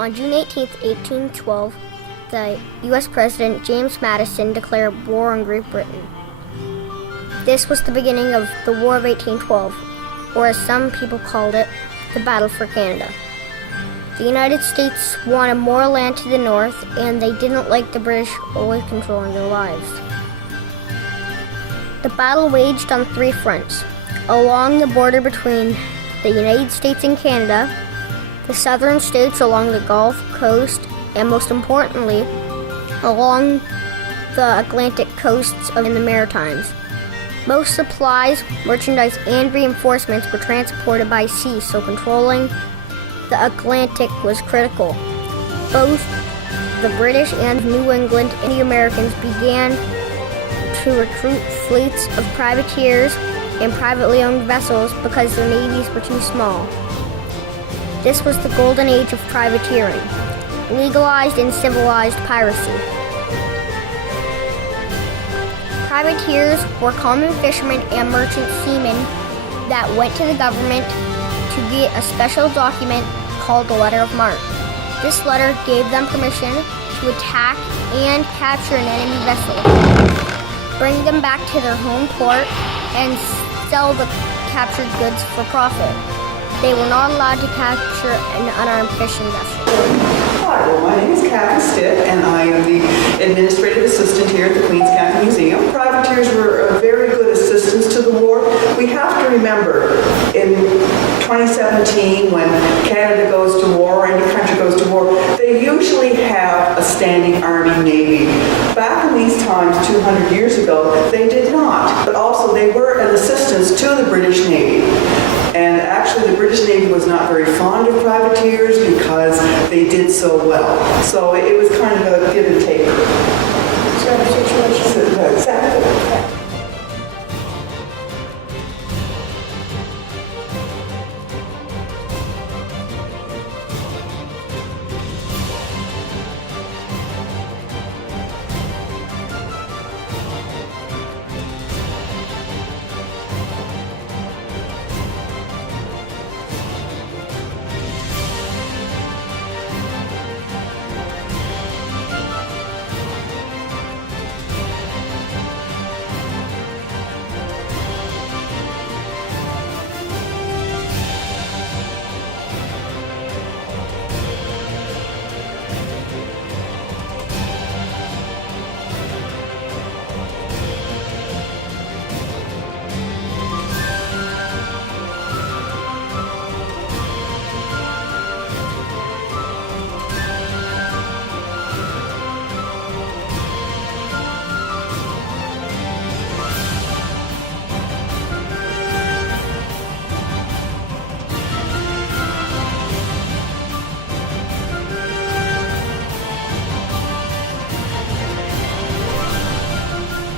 On June 18, 1812, the U.S. President James Madison declared war on Great Britain. This was the beginning of the War of 1812, or as some people called it, the Battle for Canada. The United States wanted more land to the north, and they didn't like the British always controlling their lives. The battle waged on 3 fronts: along the border between the United States and Canada, the southern states along the Gulf Coast, and most importantly, along the Atlantic coasts in the Maritimes. Most supplies, merchandise, and reinforcements were transported by sea, so controlling the Atlantic was critical. Both the British and New England and the Americans began to recruit fleets of privateers and privately owned vessels because their navies were too small. This was the golden age of privateering, legalized and civilized piracy. Privateers were common fishermen and merchant seamen that went to the government to get a special document called the Letter of Marque. This letter gave them permission to attack and capture an enemy vessel, bring them back to their home port, and sell the captured goods for profit. They were not allowed to capture an unarmed fishing vessel. Hi, well, my name is Kathy Stitt, and I am the administrative assistant here at the Queen's County Museum. Privateers were a very good assistance to the war. We have to remember, in 2017, when Canada goes to war, or any country goes to war, they usually have a standing Army Navy. Back in these times, 200 years ago, they did not. But also, they were an assistance to the British Navy. And actually, the British Navy was not very fond of privateers because they did so well. So it was kind of a give and take sort of situation. Exactly.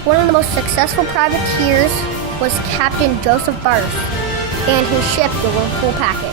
One of the most successful privateers was Captain Joseph Barth and his ship, the Liverpool Packet.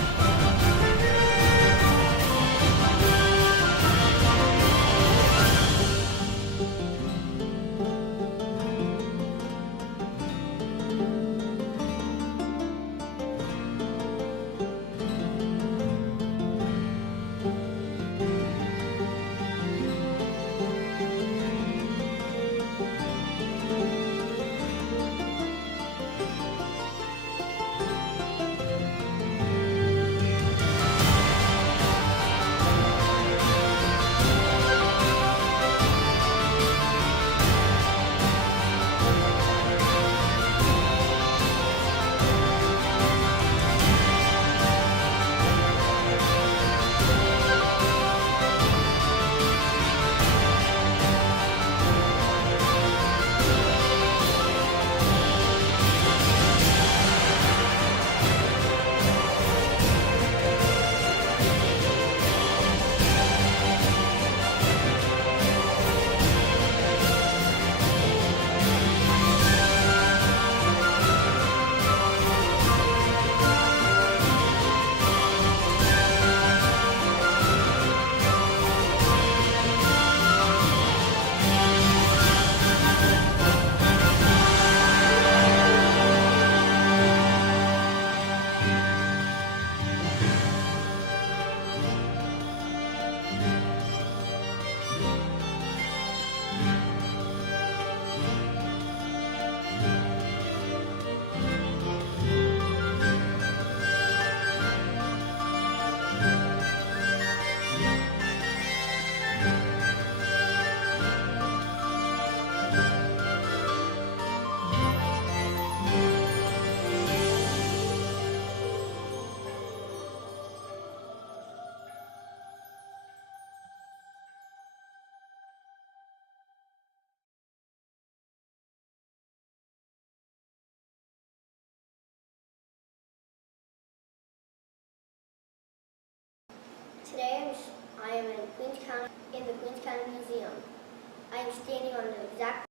am in the Queens County Museum. I am standing on the exact